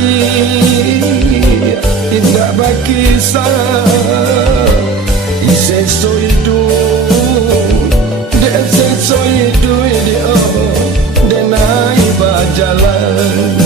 adi tidak bakisah ise so itu de se so itu dia de naik berjalan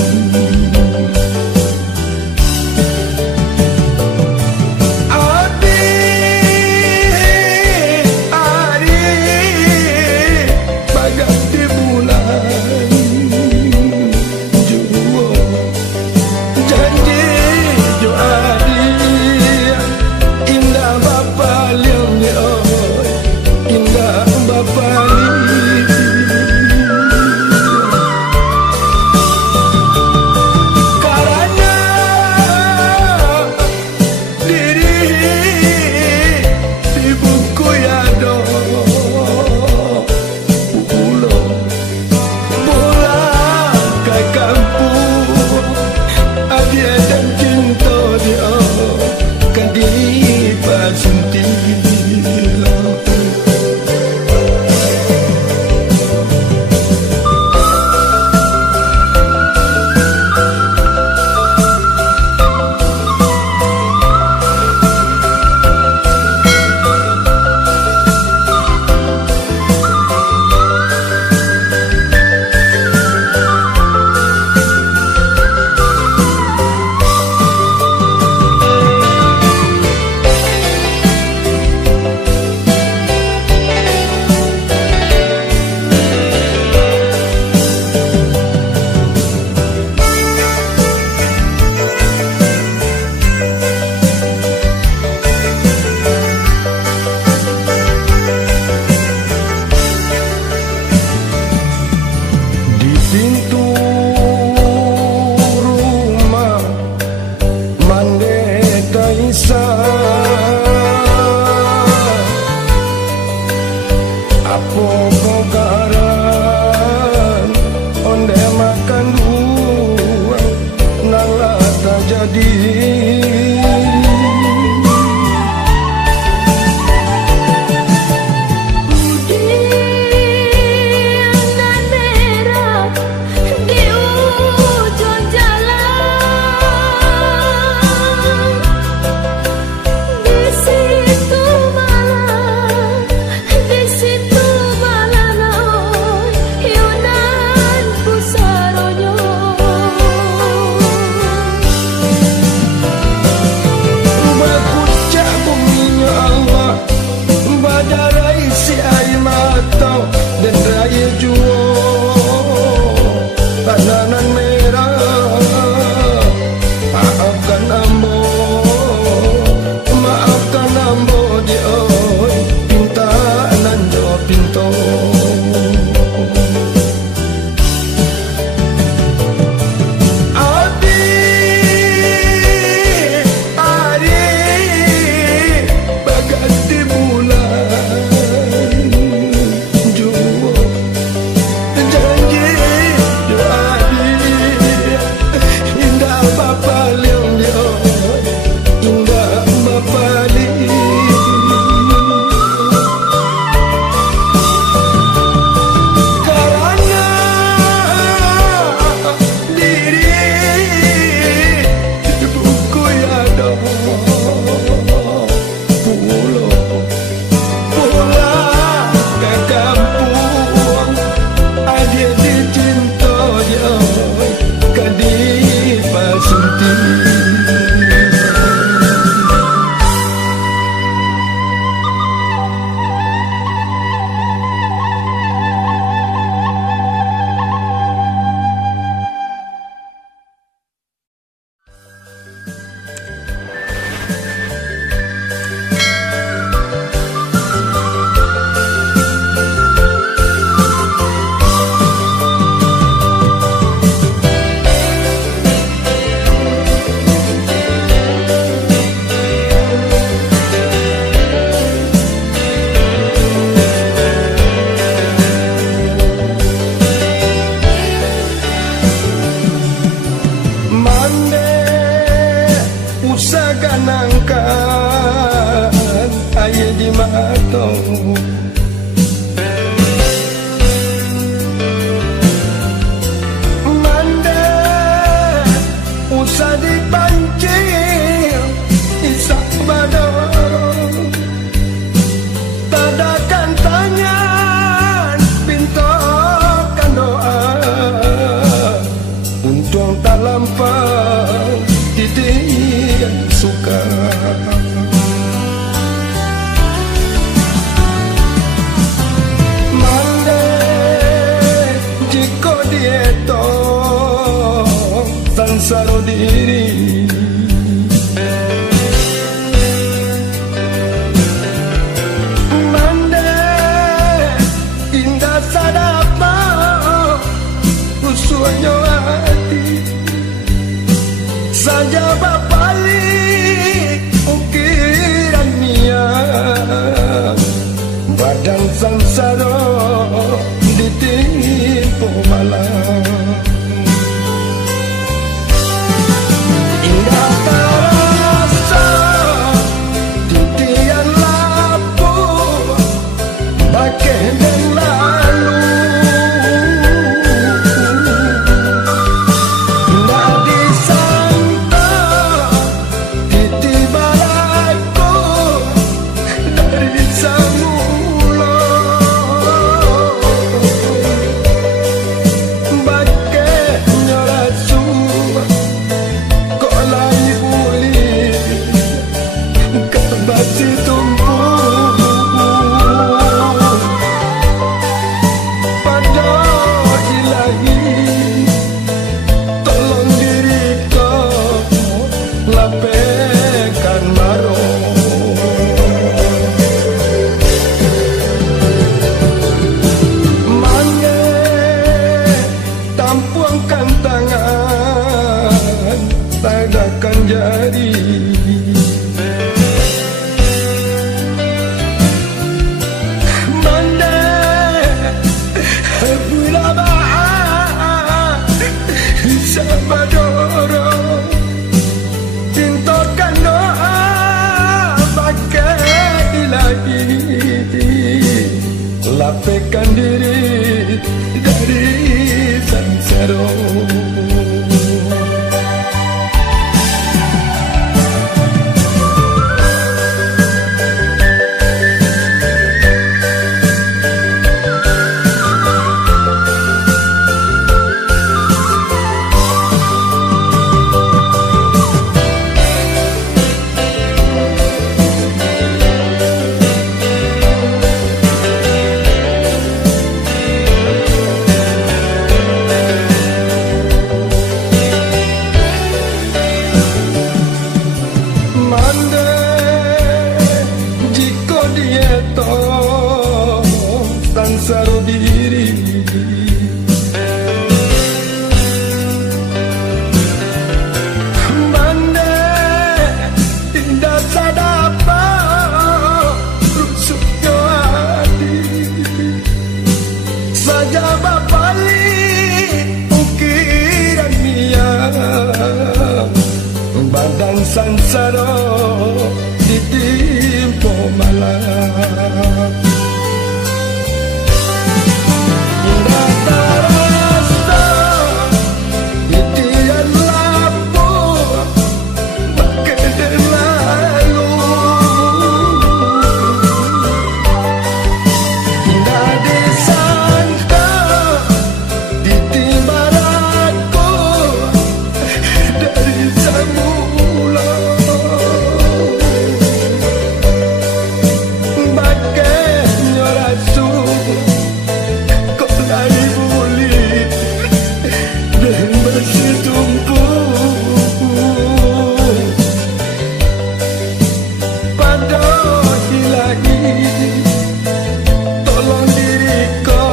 suka. Mande jika dieto sansaro diri, mande indah sadapa usuanyo hati saja balik ukiran niat badan sansaro ditimpu malam. Indah terasa titian lapu bagai dan lalu. Indah disangka titi balaku dari semula. Bagai nyorasu kok lagi pulih ketebasi tumpu pada ilahi tolong diriku lapehkan maro. Mange tampuangkan tangan tadakan jari, mande bila ba'a sama doro pintokan doa bagai ilahi lapehkan diri dari sansaro. Mande jika dieto sansaro diri, mande indah sadapa rusuknya hati saja balik ukiran niat badan sansaro ditimpu malam. Indah terasa titian lapu bagai dan lalu. Indah disangka ditimbaraku dari semula. Bagai nyorasu kok lagi pulih dan bersih tumpu pada ilahi tolong diriku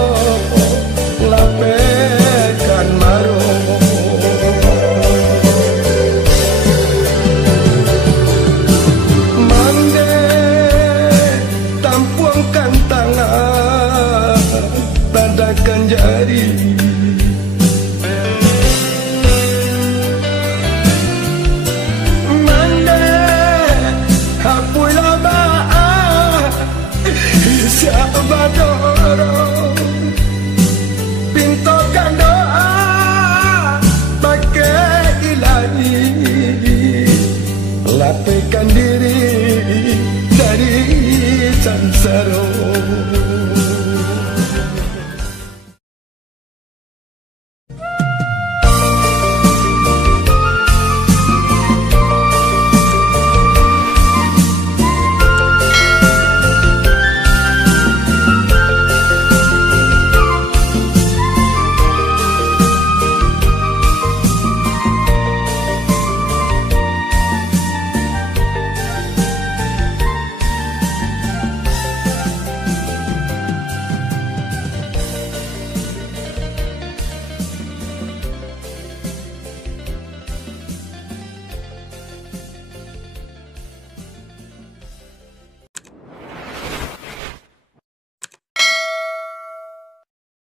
lapehkan maro. Mande tampuangkan tangan tadakan jari, mande hapulah ba'a siapa dorong pintokan doa bagai ilahi lapehkan diri dari sansaro.